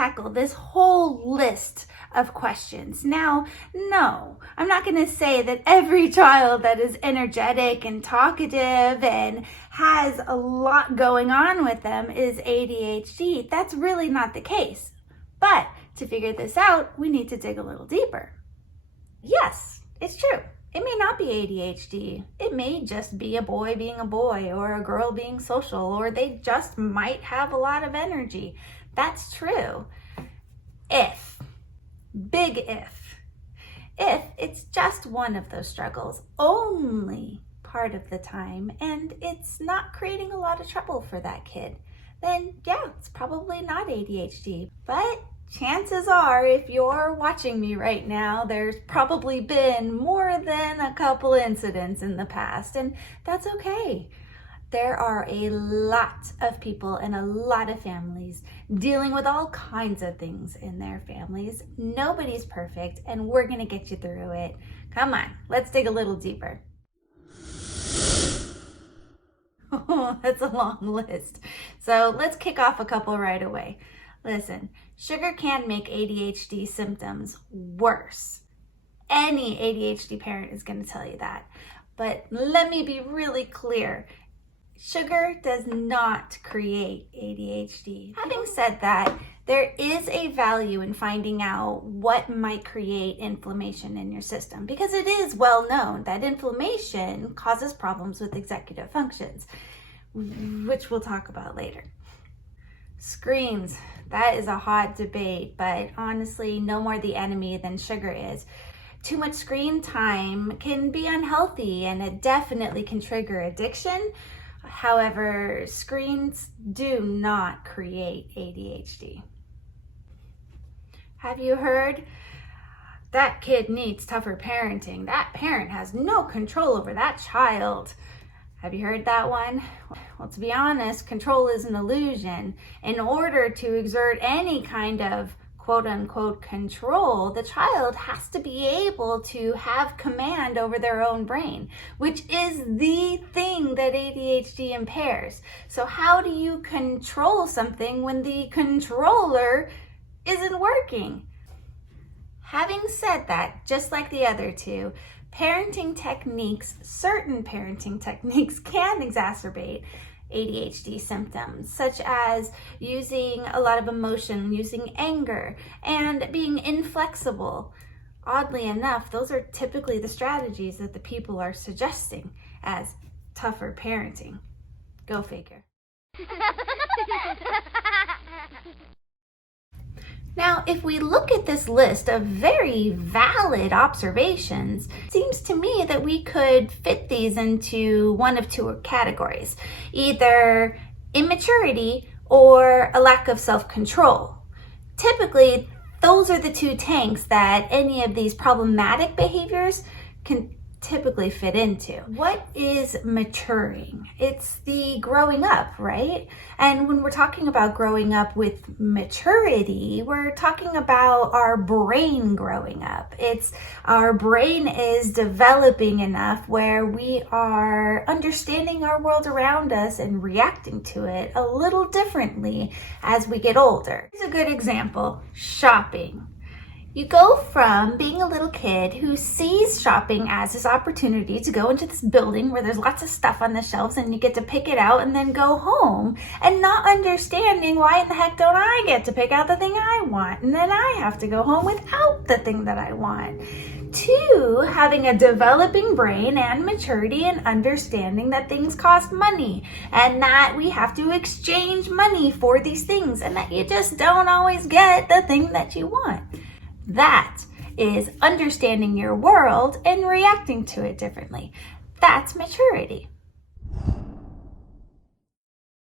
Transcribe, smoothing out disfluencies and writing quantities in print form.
tackle this whole list of questions. Now, no, I'm not going to say that every child that is energetic and talkative and has a lot going on with them is ADHD. That's really not the case. But to figure this out, we need to dig a little deeper. Yes, it's true. It may not be ADHD. It may just be a boy being a boy or a girl being social, or they just might have a lot of energy. That's true. Big if it's just one of those struggles, only part of the time, and it's not creating a lot of trouble for that kid, then yeah, it's probably not ADHD. But chances are, if you're watching me right now, there's probably been more than a couple incidents in the past, and that's okay. There are a lot of people and a lot of families dealing with all kinds of things in their families. Nobody's perfect, and we're gonna get you through it. Come on, let's dig a little deeper. Oh, that's a long list. So let's kick off a couple right away. Listen, sugar can make ADHD symptoms worse. Any ADHD parent is going to tell you that. But let me be really clear. Sugar does not create ADHD. Having said that, there is a value in finding out what might create inflammation in your system, because it is well known that inflammation causes problems with executive functions, which we'll talk about later. Screens, that is a hot debate, but honestly, no more the enemy than sugar is. Too much screen time can be unhealthy, and it definitely can trigger addiction. However, screens do not create ADHD. Have you heard? That kid needs tougher parenting. That parent has no control over that child. Have you heard that one? Well, to be honest, control is an illusion. In order to exert any kind of quote-unquote control, the child has to be able to have command over their own brain, which is the thing that ADHD impairs. So how do you control something when the controller isn't working? Having said that, just like the other two, certain parenting techniques can exacerbate ADHD symptoms, such as using a lot of emotion, using anger, and being inflexible. Oddly enough, those are typically the strategies that the people are suggesting as tougher parenting. Go figure. Now, if we look at this list of very valid observations, it seems to me that we could fit these into one of two categories, either immaturity or a lack of self-control. Typically, those are the two tanks that any of these problematic behaviors can typically fit into. What is maturing? It's the growing up, right? And when we're talking about growing up with maturity, we're talking about our brain growing up. It's our brain is developing enough where we are understanding our world around us and reacting to it a little differently as we get older. Here's a good example: shopping. You go from being a little kid who sees shopping as this opportunity to go into this building where there's lots of stuff on the shelves and you get to pick it out and then go home, and not understanding why in the heck don't I get to pick out the thing I want and then I have to go home without the thing that I want, to having a developing brain and maturity and understanding that things cost money and that we have to exchange money for these things and that you just don't always get the thing that you want. That is understanding your world and reacting to it differently. That's maturity.